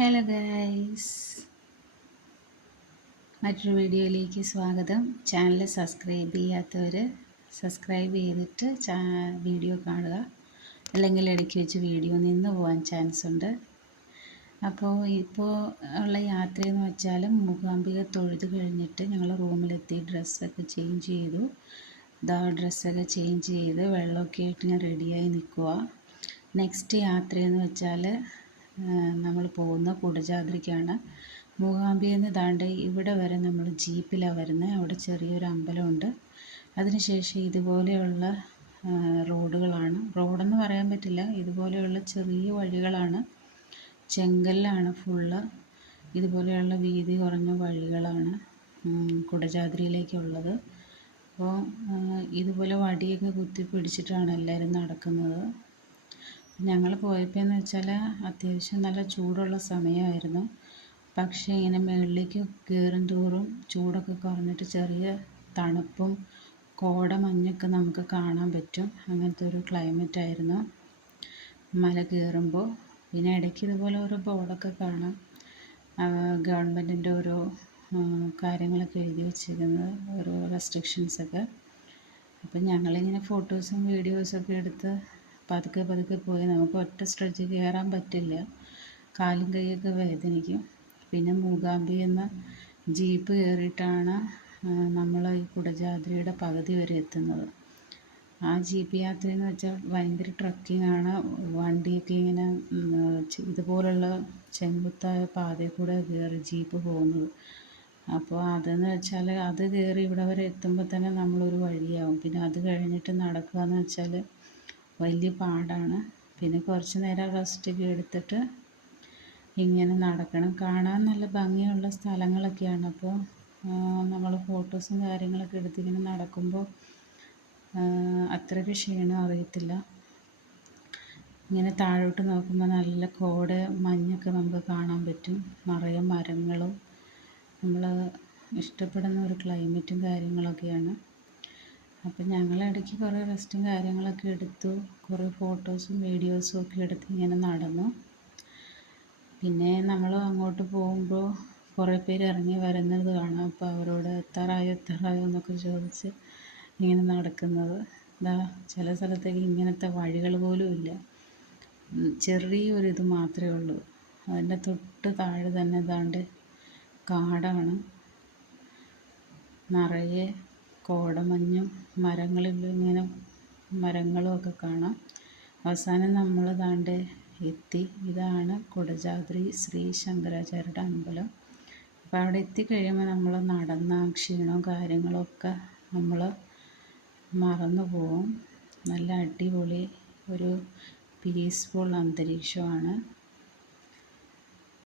Hello guys, മറ്റൊരു വീഡിയോയിലേക്ക് സ്വാഗതം. ചാനൽ സബ്സ്ക്രൈബ് ചെയ്യാത്തവർ സബ്സ്ക്രൈബ് ചെയ്തിട്ട് വീഡിയോ കാണുക, അല്ലെങ്കിൽ ഇടയ്ക്ക് വെച്ച് വീഡിയോ നിന്ന് പോകാൻ ചാൻസ് ഉണ്ട്. അപ്പോൾ ഇപ്പോൾ ഉള്ള യാത്രയെന്ന് വെച്ചാൽ മൂകാംബിക തൊഴുത് കഴിഞ്ഞിട്ട് ഞങ്ങൾ റൂമിലെത്തി ഡ്രസ്സൊക്കെ ചേഞ്ച് ചെയ്തു. ഡ്രസ്സൊക്കെ ചേഞ്ച് ചെയ്ത് വെള്ളമൊക്കെ ആയിട്ട് ഞാൻ റെഡിയായി നിൽക്കുക. നെക്സ്റ്റ് യാത്രയെന്ന് വെച്ചാൽ നമ്മൾ പോകുന്ന കുടജാദ്രിക്കാണ്. മൂകാംബികയിൽ നിന്ന് ദാണ്ട് ഇവിടെ വരെ നമ്മൾ ജീപ്പിലാണ് വരുന്നത്. അവിടെ ചെറിയൊരു അമ്പലമുണ്ട്. അതിനുശേഷം ഇതുപോലെയുള്ള റോഡുകളാണ്, റോഡെന്ന് പറയാൻ പറ്റില്ല, ഇതുപോലെയുള്ള ചെറിയ വഴികളാണ്. ചെങ്കല്ലാണ് ഫുള്ള്. ഇതുപോലെയുള്ള വീതി കുറഞ്ഞ വഴികളാണ് കുടജാദ്രിയിലേക്കുള്ളത്. അപ്പോൾ ഇതുപോലെ വടിയൊക്കെ കുത്തി പിടിച്ചിട്ടാണ് എല്ലാവരും നടക്കുന്നത്. ഞങ്ങൾ പോയപ്പോൾ എന്ന് വെച്ചാൽ അത്യാവശ്യം നല്ല ചൂടുള്ള സമയമായിരുന്നു. പക്ഷേ ഇങ്ങനെ മുകളിലേക്ക് കയറും തോറും ചൂടൊക്കെ കുറഞ്ഞിട്ട് ചെറിയ തണുപ്പും കോടമഞ്ഞൊക്കെ നമുക്ക് കാണാൻ പറ്റും. അങ്ങനത്തെ ഒരു ക്ലൈമറ്റ് ആയിരുന്നു മല കയറുമ്പോൾ. പിന്നെ ഇടയ്ക്ക് ഇതുപോലെ ഓരോ ബോർഡൊക്കെ കാണാം, ഗവൺമെൻറ്റിൻ്റെ ഓരോ കാര്യങ്ങളൊക്കെ എഴുതി വെച്ചിരിക്കുന്നത്, ഓരോ റെസ്ട്രിക്ഷൻസൊക്കെ. അപ്പം ഞങ്ങളിങ്ങനെ ഫോട്ടോസും വീഡിയോസൊക്കെ എടുത്ത് പതുക്കെ പതുക്കെ പോയി. നമുക്ക് ഒറ്റ സ്ട്രെച്ച് കയറാൻ പറ്റില്ല, കാലും കൈയൊക്കെ വേദനിക്കും. പിന്നെ മൂകാംബിക എന്ന ജീപ്പ് കയറിയിട്ടാണ് നമ്മൾ ഈ കുടജാദ്രിയുടെ പകുതി വരെ എത്തുന്നത്. ആ ജീപ്പ് യാത്രയെന്ന് വെച്ചാൽ ഭയങ്കര ട്രക്കിംഗ് ആണ്. വണ്ടിയൊക്കെ ഇങ്ങനെ ഇതുപോലുള്ള ചെങ്കുത്തായ പാതയിൽ കൂടെ കയറി ജീപ്പ് പോകുന്നത്. അപ്പോൾ അതെന്ന് വെച്ചാൽ അത് കയറി ഇവിടെ വരെ എത്തുമ്പോൾ തന്നെ നമ്മളൊരു വഴിയാവും. പിന്നെ അത് കഴിഞ്ഞിട്ട് നടക്കുക എന്ന് വെച്ചാൽ വലിയ പാടാണ്. പിന്നെ കുറച്ച് നേരം റെസ്റ്റൊക്കെ എടുത്തിട്ട് ഇങ്ങനെ നടക്കണം. കാണാൻ നല്ല ഭംഗിയുള്ള സ്ഥലങ്ങളൊക്കെയാണ്. അപ്പോൾ നമ്മൾ ഫോട്ടോസും കാര്യങ്ങളൊക്കെ എടുത്തിങ്ങനെ നടക്കുമ്പോൾ അത്രയ്ക്ക് ക്ഷീണം അറിയത്തില്ല. ഇങ്ങനെ താഴോട്ട് നോക്കുമ്പോൾ നല്ല കോട മഞ്ഞൊക്കെ നമുക്ക് കാണാൻ പറ്റും. നിറയെ മരങ്ങളും നമ്മൾ ഇഷ്ടപ്പെടുന്ന ഒരു ക്ലൈമറ്റും കാര്യങ്ങളൊക്കെയാണ്. അപ്പം ഞങ്ങളിടയ്ക്ക് കുറേ റെസ്റ്റും കാര്യങ്ങളൊക്കെ എടുത്തു. കുറേ ഫോട്ടോസും വീഡിയോസും ഒക്കെ എടുത്ത് ഇങ്ങനെ നടന്നു. പിന്നെ നമ്മൾ അങ്ങോട്ട് പോകുമ്പോൾ കുറേ പേര് ഇറങ്ങി വരുന്നത് കാണാം. അപ്പോൾ അവരോട് എത്താറായോ എന്നൊക്കെ ചോദിച്ച് ഇങ്ങനെ നടക്കുന്നത്. ചില സ്ഥലത്തേക്ക് ഇങ്ങനത്തെ വഴികൾ പോലും ഇല്ല, ചെറിയൊരിത് മാത്രമേ ഉള്ളൂ. അതിൻ്റെ തൊട്ട് താഴെ തന്നെ ദാണ്ട് കാടാണ്, നിറയെ കോടമഞ്ഞും ഇങ്ങനെ മരങ്ങളും ഒക്കെ കാണാം. അവസാനം നമ്മൾ ദാണ്ട് എത്തി. ഇതാണ് കുടജാദ്രി ശ്രീ ശങ്കരാചാര്യരുടെ അമ്പലം. അപ്പോൾ അവിടെ എത്തിക്കഴിയുമ്പോൾ നമ്മൾ നടന്ന ക്ഷീണവും കാര്യങ്ങളൊക്കെ നമ്മൾ മറന്നു പോവും. നല്ല അടിപൊളി ഒരു പീസ്ഫുൾ അന്തരീക്ഷമാണ്.